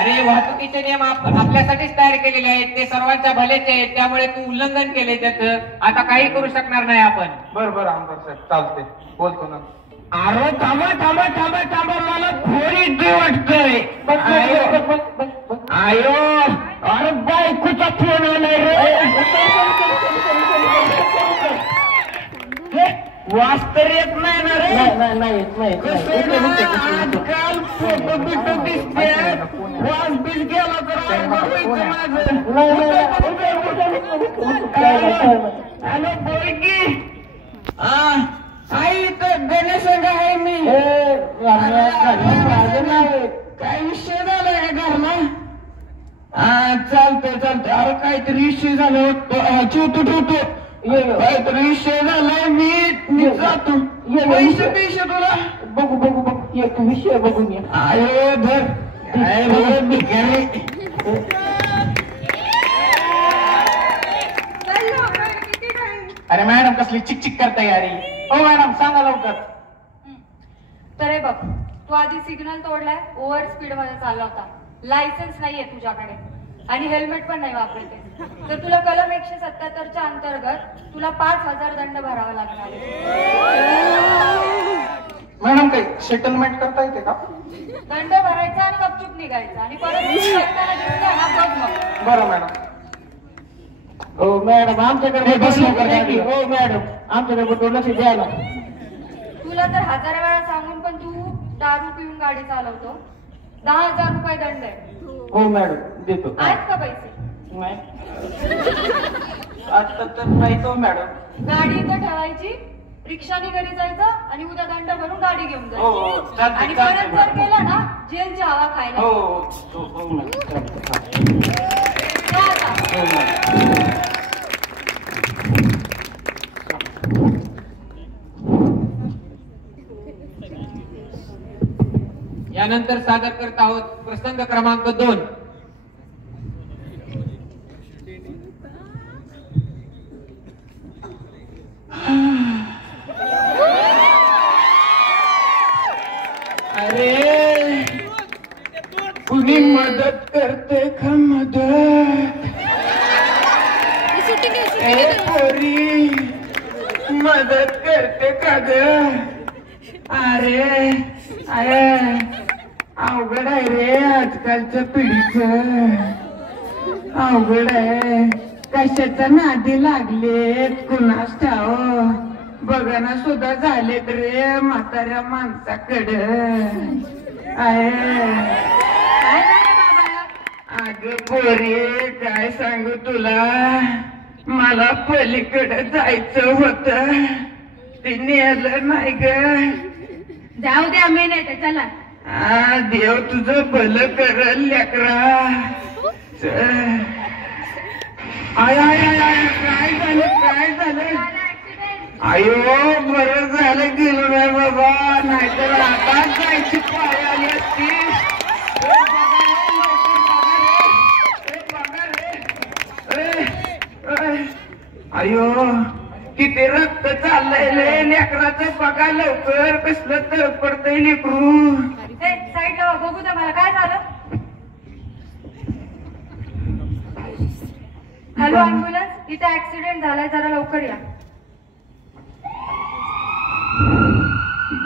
अरे वाहतुकीचे नियम आपल्यासाठीच तयार केलेले आहेत, ते सर्वांच्या भलेचे आहेत, त्यामुळे तू उल्लंघन केले त्याचं आता काही करू शकणार नाही आपण. बरोबर आमदार साहेब, चालते, बोलतो ना. अरे थांबा थांबा थांबा थांबा, मला थोडी ती वाटतंय. आयो अरे बायकोचा फोन आलाय रे. वास्तर येत नाही ना रे. आजकाल फोटो बिटो दिसते, वास बीस गेला तर हॅलो बोल की. आई तर गणेश आहे मी. काय विषय झालाय घरला? चालतंय चालतंय. अरे काहीतरी विषय झाला ठेवतो ठेवतो. काहीतरी विषय झालाय, मी जातो. पैसे पैसे तुला बघू बघू बघू एक विषय बघून ये. अरे धर काय बघ भिकारी. अरे मॅडम कसली चिकचिक करताय यारी. हो मॅडम सांगा लवकर. तर हे बघ, तू आधी सिग्नल तोडलाय, ओव्हर स्पीड मध्ये चालला होता, लायसन्स नाहीये तुझ्याकडे आणि हेल्मेट पण नाही वापरते, तर तुला कलम 177च्या अंतर्गत तुला 5,000 दंड भरावा लागणार आहे. मॅडम काही सेटलमेंट करता येते का? दंड भरायचा आणि गपचूप निघायचा आणि परत बघ मग. बरं मॅडम. हो मॅडम आमच्याकडे बसलो. हो मॅडम आमच्याकडे लक्ष द्यायला. तुला तर 1000 वेळा सांगून पण तू दारू पिऊन गाडी चालवतो. 10,000 रुपये दंड आहे. हो मॅडम देतो. आहेत का पैसे? नाही आता तर नाही तो मॅडम. गाडी इथं ठेवायची, रिक्षाने घरी जायचं आणि उद्या दंड भरून गाडी घेऊन हो जायची. आणि परत जर केलं ना जेलची हवा खायला. हो मॅडम. यानंतर सादर करत आहोत प्रसंग क्रमांक 2. अरे कुणी मदत करते का मदत? पोरी मदत करते का ग? अरे अरे अवघड आहे रे आजकालच्या पिढीचं. अवघड आहे. कशाच्या नादी लागलेत कुणास ठाव. बघाना सुद्धा झालेत रे म्हाताऱ्या माणसाकडे. अगं पोरी काय सांगू तुला, मला पलीकडे जायचं होतं, ते नेलं नाही ग. जाऊ द्या, मी नाही तर चला. देव तुझं भलं करल लेकरा. आय आय आय काय झालं काय झालं? आयो बरं झालं गेलो नाही बाबा, नाहीतर आता जायची पाळी आली असती. अयो किती रक्त चाललंय लेकराचं बघा लवकर, कसलं तर पडतंय लेकरू. साईडला बघू द्या मला, काय झालं? हॅलो अँब्युलन्स, इथे ऍक्सिडेंट झालाय, जरा लवकर या.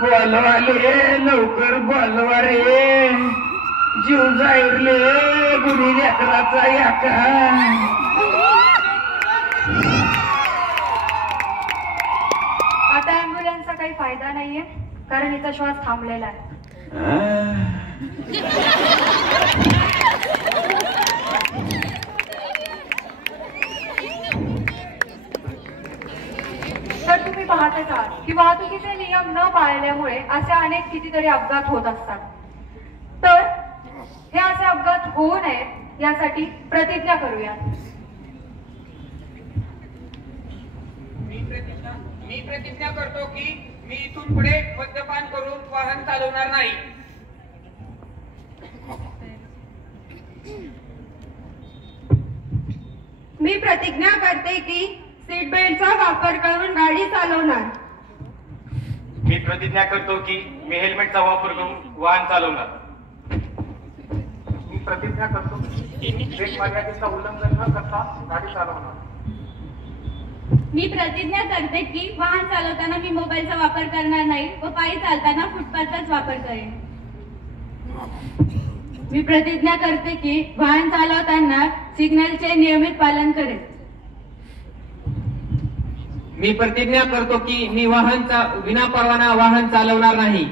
बोलवा रे लवकर बोलवा रे, जीव जाईरले गुन्हे लेकराचा याका. आता अँब्युलन्सचा काही फायदा नाहीये, कारण हिचा श्वास थांबलेला आहे. तर तुम्ही पाहतच आहात की वाहतुकीचे नियम न पाळल्यामुळे असे अनेक कितीतरी अपघात होत असतात. तर हे असे अपघात होऊ नयेत यासाठी प्रतिज्ञा करूया. मी प्रतिज्ञा करतो की मी इथून पुढे मद्यपान करून वाहन चालवणार नाही. मी प्रतिज्ञा करते की सीट बेल्टचा वापर करून गाडी चालवणार. मी प्रतिज्ञा करतो की मी हेल्मेटचा वापर करून वाहन चालवणार. प्रतिज्ञा करतो वेग मर्यादेचा उल्लंघन न करता गाडी चालवणार. मी प्रतिज्ञा करते की वाहन चालवताना मी मोबाईलचा वापर करणार नाही व पायी चालताना फुटपाथचाच वापर करेन. मी प्रतिज्ञा करते की वाहन चालवताना सिग्नलचे नियमित पालन करेन. मी प्रतिज्ञा करतो की मी विना परवाना वाहन चालवणार नाही.